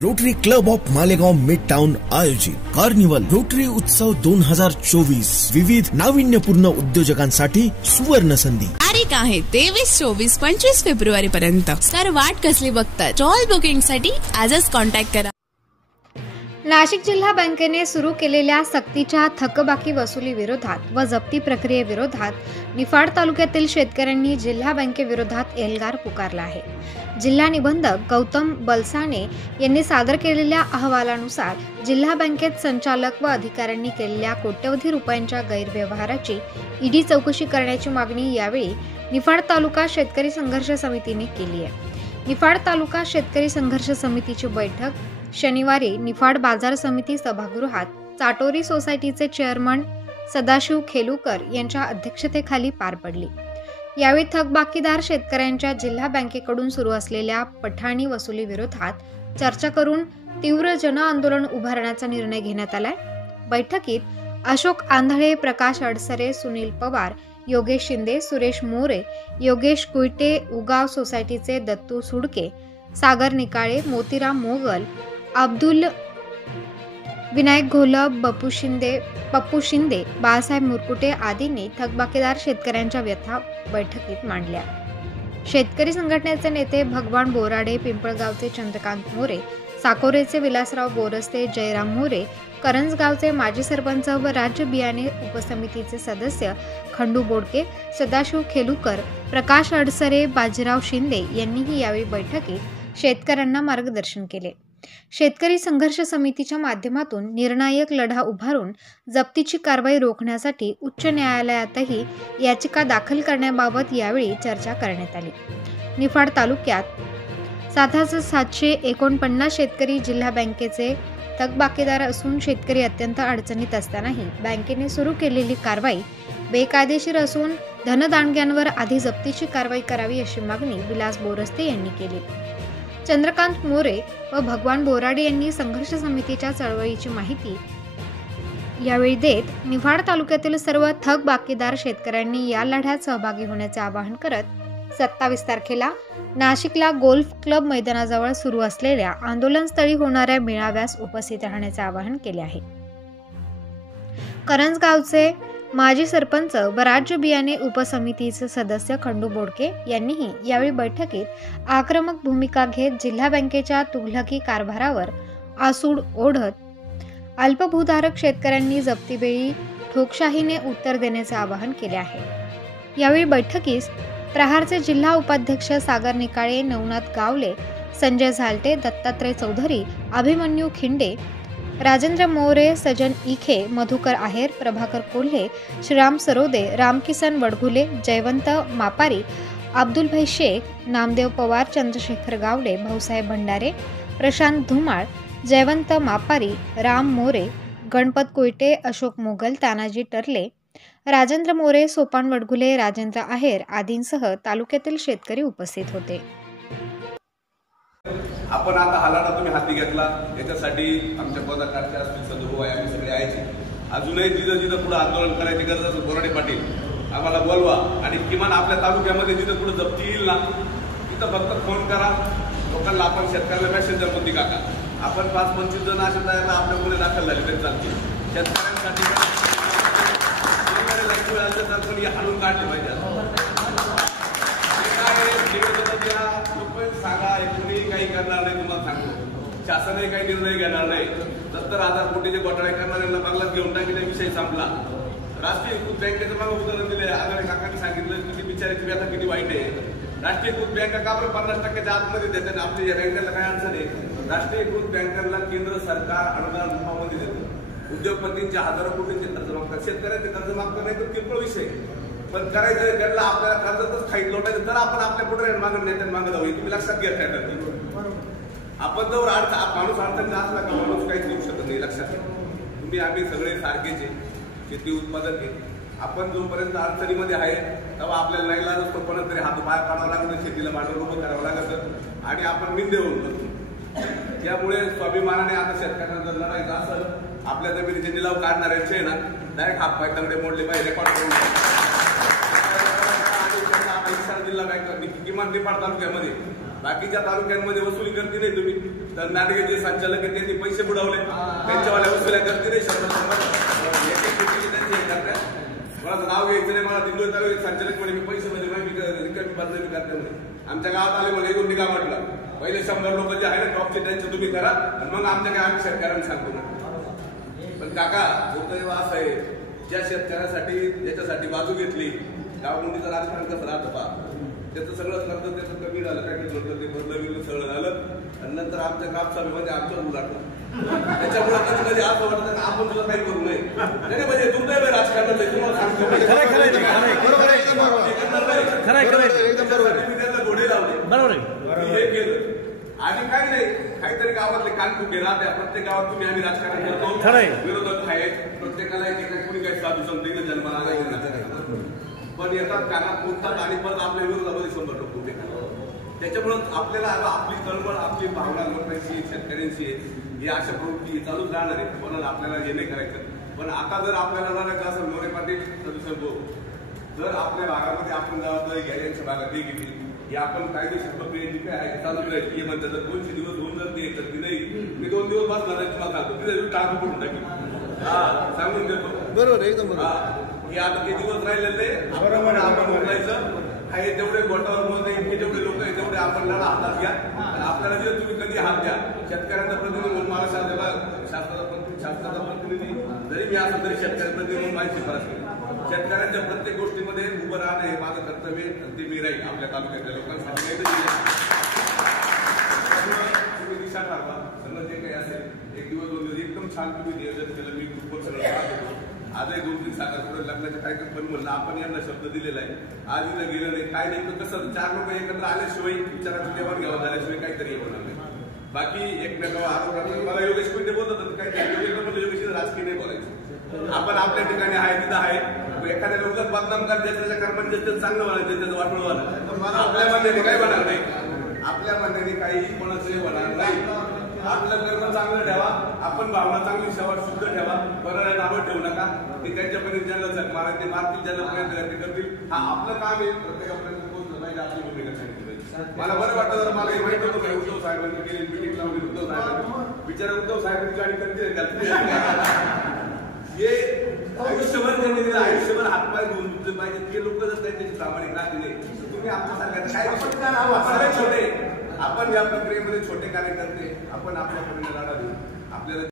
Rotary club of Malegaon mid town आयोजित carnival rotary उत्सव 2024 विविध नाविन्यपूर्ण उद्योजकांसाठी सुवर्ण संधी. तारीख आहे 23, 24, 25 फेब्रुवारी पर्यंत. तर वाट कसली बघता? स्टॉल बुकिंग साठी आजच कॉन्टॅक्ट करा. नाशिक जिल्हा बँकेने सुरू केलेल्या सक्तीच्या थकबाकी वसुली विरोधात व जप्ती प्रक्रियेविरोधात निफाड तालुक्यातील शेतकऱ्यांनी जिल्हा बँकेविरोधात एल्गार पुकारला आहे. जिल्हा निबंधक गौतम बलसाने यांनी सादर केलेल्या अहवालानुसार जिल्हा बँकेत संचालक व अधिकाऱ्यांनी केलेल्या कोट्यवधी रुपयांच्या गैरव्यवहाराची ईडी चौकशी करण्याची मागणी यावेळी निफाड तालुका शेतकरी संघर्ष समितीने केली आहे. निफाड तालुका शेतकरी संघर्ष समितीची बैठक शनिवारी निफाड बाजार समिती सभागृहात चाटोरी सोसायटीचे चेअरमन सदाशिव खेलुकर यांच्या अध्यक्षतेखाली पार पडली. यावेळी थकबाकीदार शेतकऱ्यांच्या जिल्हा बँकेकडून सुरू असलेल्या पठाणी वसुली विरोधात चर्चा करून तीव्र जनआंदोलन उभारण्याचा निर्णय घेण्यात आलाय. बैठकीत अशोक आंधळे, प्रकाश अडसरे, सुनील पवार, योगेश शिंदे, सुरेश मोरे, योगेश कुईटे, उगाव सोसायटीचे दत्तू सुडके, सागर निकाळे, मोतीराम मोगल, अब्दुल विनायक घोलप, पप्पू शिंदे, बाळासाहेब मुरकुटे आदींनी थकबाकीदार शेतकऱ्यांच्या व्यथा बैठकीत मांडल्या. शेतकरी संघटनेचे नेते भगवान बोराडे, पिंपळगावचे चंद्रकांत मोरे, साकोरेचे विलासराव बोरस्ते, जयराम मोरे, करंजगावचे माजी सरपंच व राज्य बियाणे उपसमितीचे सदस्य खंडू बोडके, सदाशिव खेलुकर, प्रकाश अडसरे, बाजीराव शिंदे यांनीही यावेळी बैठकीत शेतकऱ्यांना मार्गदर्शन केले. शेतकरी संघर्ष समितीच्या माध्यमातून निर्णायक लढा उभारून जप्तीची कारवाई रोखण्यासाठी उच्च न्यायालयातही याचिका दाखल करण्याबाबत यावेळी चर्चा करण्यात आली. निफाड तालुक्यात 7,749 शेतकरी जिल्हा बँकेचे थकबाकीदार असून शेतकरी अत्यंत अडचणीत असतानाही बँकेने सुरू केलेली कारवाई बेकायदेशीर असून धनदांडग्यांवर आधी जप्तीची कारवाई करावी अशी मागणी विलास बोरस्ते यांनी केली. चंद्रकांत मोरे व भगवान बोराडे यांनी संघर्ष समितीच्या चळवळीची माहिती यावेळी देत निफाड तालुक्यातील सर्व थकबाकीदार शेतकऱ्यांनी या लढ्यात सहभागी होण्याचे आवाहन करत 27 तारखेला नाशिकला गोल्फ क्लब मैदानाजवळ सुरू असलेल्या आंदोलनस्थळी होणाऱ्या मेळाव्यास उपस्थित राहण्याचे आवाहन केले आहे. करंजगावचे माजी सरपंच व राज्य बियाणे उपसमितीचे सदस्य खंडू बोडके यांनीही यावेळी बैठकीत आक्रमक भूमिका घेत जिल्हा बँकेच्या तुघलकी कारभारावर आसूड ओढत अल्पभूधारक शेतकऱ्यांनी जप्तीवेळी ठोकशाहीने उत्तर देण्याचे आवाहन केले आहे. यावेळी बैठकीस प्रहारचे जिल्हा उपाध्यक्ष सागर निकाळे, नवनाथ गावले, संजय झालटे, दत्तात्रय चौधरी, अभिमन्यू खिंडे, राजेंद्र मोरे, सजन इखे, मधुकर आहेर, प्रभाकर कोल्हे, श्रीराम सरोदे, रामकिसन वडघुले, जयवंत मापारी, अब्दुलभाई शेख, नामदेव पवार, चंद्रशेखर गावडे, भाऊसाहेब भंडारे, प्रशांत धुमाळ, जयवंत मापारी, राम मोरे, गणपत कोयटे, अशोक मोगल, तानाजी टर्ले, राजेंद्र मोरे, सोपान वडघुले, राजेंद्र आहेर आदींसह तालुक्यातील शेतकरी उपस्थित होते. आपण आता हा लढा तुम्ही हाती घेतला याच्यासाठी आमच्या पदाकारचे असतील सदभाऊ आहे, आम्ही सगळे यायचे. अजूनही जिथं जिथं पुढे आंदोलन करायची गरज असेल बोराडे पाटील आम्हाला बोलवा आणि किमान आपल्या तालुक्यामध्ये जिथं पुढे जप्ती येईल ना तिथं फक्त फोन करा. लोकांना आपण शेतकऱ्याला मेसेज द्या, मोदी काका आपण 5-25 जण असे तयार आपल्या गुन्हे दाखल झाले तरी चालतील. शेतकऱ्यांसाठी पण हाणून काढले पाहिजे. सांगा कोणी काही करणार नाही. तुम्हाला सांगतो शासनही काही निर्णय घेणार नाही. 70,000 कोटीचे घोटाळे करणाऱ्यांना बांगलात घेऊन टाकले, विषय संपला. राष्ट्रीयकृत बँकेचं मला उदाहरण दिले, आघाडी काकांनी सांगितलं की बिचाराची व्यथा किती वाईट आहे. राष्ट्रीयकृत बँका का बरं 50% आतमध्ये देतात? आपल्या या बँकेला काय अडचण आहे? राष्ट्रीयकृत बँकांना केंद्र सरकार अनुदान रूपामध्ये देतं. उद्योगपतींचे हजारो कोटींचे कर्ज मागतात, शेतकऱ्यांचे कर्ज मागतात नाही तर किरकोळ विषय. पण करायचं त्यांना आपल्याला कर्जातच खाईत लोटायचं तर आपण आपल्या पुढे मागं नेत्यांना मागं जाऊ. तुम्ही लक्षात घ्या काय करते. आपण जर माणूस अडचणी असला का माणूस काहीच करू शकत नाही. लक्षात घ्या तुम्ही. आम्ही सगळे सारखेचे शेती उत्पादक आहे. आपण जोपर्यंत अडचणीमध्ये आहे तेव्हा आपल्याला नाही लागत तोपर्यंत तरी हात बाहेर काढावं लागतं, शेतीला भांडवल उभं करावं लागतं आणि आपण निंदे होऊन बसतो. त्यामुळे स्वाभिमानाने आता शेतकऱ्यांना जर लढायचं असेल आपल्या जमिनीचे निलाव काढणाऱ्यांचे ना डायरेक्ट हात पाय तंगडे मोडले पाहिजे. रेकॉर्ड करून जिल्हा बँक किमान निफाड तालुक्यामध्ये बाकीच्या तालुक्यांमध्ये वसुली करते नाही तुम्ही. तर नाटकाचे संचालक आहेत त्यांनी पैसे बुडवले, त्यांच्यावाल्या वसुल्या करते नाही. मला नाव घ्यायचं नाही, मला दिंडोरी तालुक्यात संचालक म्हणे मी पैसे मध्ये रिकामी बदनामी करते म्हणे. आमच्या गावात आले म्हणे एकूण निघा म्हटलं, पहिले 100 लोक जे आहे ना टॉपचे त्यांचं तुम्ही करा आणि मग आमच्या काय आम्ही शेतकऱ्यांना सांगतो. पण काका दुर्दैव असं आहे, ज्या शेतकऱ्यासाठी ज्याच्यासाठी बाजू घेतली गावमुंडीचं राजकारण कसं राहतं पहा, त्याचं सगळं खर्च त्याचं कमी झालं, काय नंतर ते बदलं सगळं झालं आणि नंतर आमच्या ग्रामसभेमध्ये आमच्यावर उलाटलं. त्याच्यामुळे कधी कधी असं वाटतं की आपण सुद्धा काही करू नये. नाही म्हणजे दुर्दैव आहे राजकारणाचं, तुम्हाला सांगतो. मी त्यांना घोडे लावले, हे केलं आणि काही नाही, काहीतरी गावातले कानकुके राहत्या. प्रत्येक गावात तुम्ही आम्ही राजकारण करतो, विरोधक आहेत, प्रत्येकाला कुणी काही साधू संत जन्माला आला पण येतात कानात बोलतात आणि परत आपल्या विरोधामध्ये 100 लोक उभे करतात. त्याच्यामुळे आपल्याला आपली तळमळ, आपली भावना लोकांची, शेतकऱ्यांची ही अशा प्रवृत्ती चालूच राहणार आहे. कोणाला आपल्याला हे नाही करायचं. पण आता जर आपल्याला लढायचं असेल मोरे पाटील सदस्य, जर आपल्या भागामध्ये आपण जबाबदारी घ्यायच्या भागात हे घेतली की आपण कायदेशीर प्रक्रिया जी काय आहे चालू करायची. हे म्हणतात तर 200 दिवस होऊन जर ते तर ती नाही, मी 2 दिवस बसणार आहे तुम्हाला सांगतो, तिथे टाकू पडून टाकी. सांगून देतो. बरोबर एकदम बरोबर. हे आता ते दिवस राहिलेले आपण बोलायचं आहे, तेवढे बोटावर मध्ये इतके जेवढे लोक आहेत तेवढे आपण लढा हातात घ्या. आणि आपल्याला जर तुम्ही कधी हात द्या शेतकऱ्यांचा प्रतिनिधी म्हणून मला शासनाचा प्रतिनिधी जरी मी असं तरी शेतकऱ्यांचा प्रतिनिधी म्हणून माझी शिफारस केली. शेतकऱ्यांच्या प्रत्येक गोष्टीमध्ये उभं राहणं हे माझं कर्तव्य आहे, ते मी राहील आपल्या तालुक्यातल्या लोकांसाठी. तुम्ही दिशा ठरवा, सगळं जे काही असेल 1 दिवस 2 दिवस एकदम छान तुम्ही नियोजन केलं. मी ग्रुपवर सगळं आजही 2-3 साखरपुडे लग्नाच्या कार्यक्रम पण म्हणलं आपण यांना शब्द दिलेला आहे. आज इथं गेलं नाही काय नाही, कसं 4 लोक एकत्र आल्याशिवाय विचाराचं देवाणघेवाण झाल्याशिवाय काहीतरी होणार नाही. बाकी एकमेकावर आरोप मला योगेश कुंटे बोलत काय योगेश राजकीय नाही बोलायचं. आपण आपल्या ठिकाणी आहे तिथं आहे. एखाद्या लोक बदनाम करते त्याच्या कर्माने ज्याचं चांगलं म्हणायचं त्याचं वाटलं व्हायला आपल्या म्हणण्याने काही होणार नाही. आपल्या म्हणण्याने काही कोणाचंही होणार नाही. आपलं कर्म चांगलं ठेवा, आपण भावना चांगली सेवा शुद्ध ठेवा, बरं नावं ठेवू नका. ते त्यांच्यापर्यंत ज्यांना जग मारा ते मारतील, ज्यांना प्रयत्न करतील. हा आपलं काम आहे, प्रत्येकापर्यंत पोहोचलं पाहिजे, आपली भूमिका सांगितली पाहिजे. मला बरं वाटतं जर मला हे माहित होतं उद्धव साहेबांनी केली मिटिंग लावली, उद्धव साहेबांनी बिचारा उद्धव साहेबांची गाडी करते हे आयुष्यभर त्यांनी दिलं, आयुष्यभर हातपाय घेऊन दुखले पाहिजे. ते लोक जर त्यांच्याशी प्रामाणिक राहतील तुम्ही आपल्या सगळ्यांना काय छोटे, आपण या प्रक्रियेमध्ये छोटे कार्यकर्ते, आपण आपल्या परीने लढावे. आपल्याला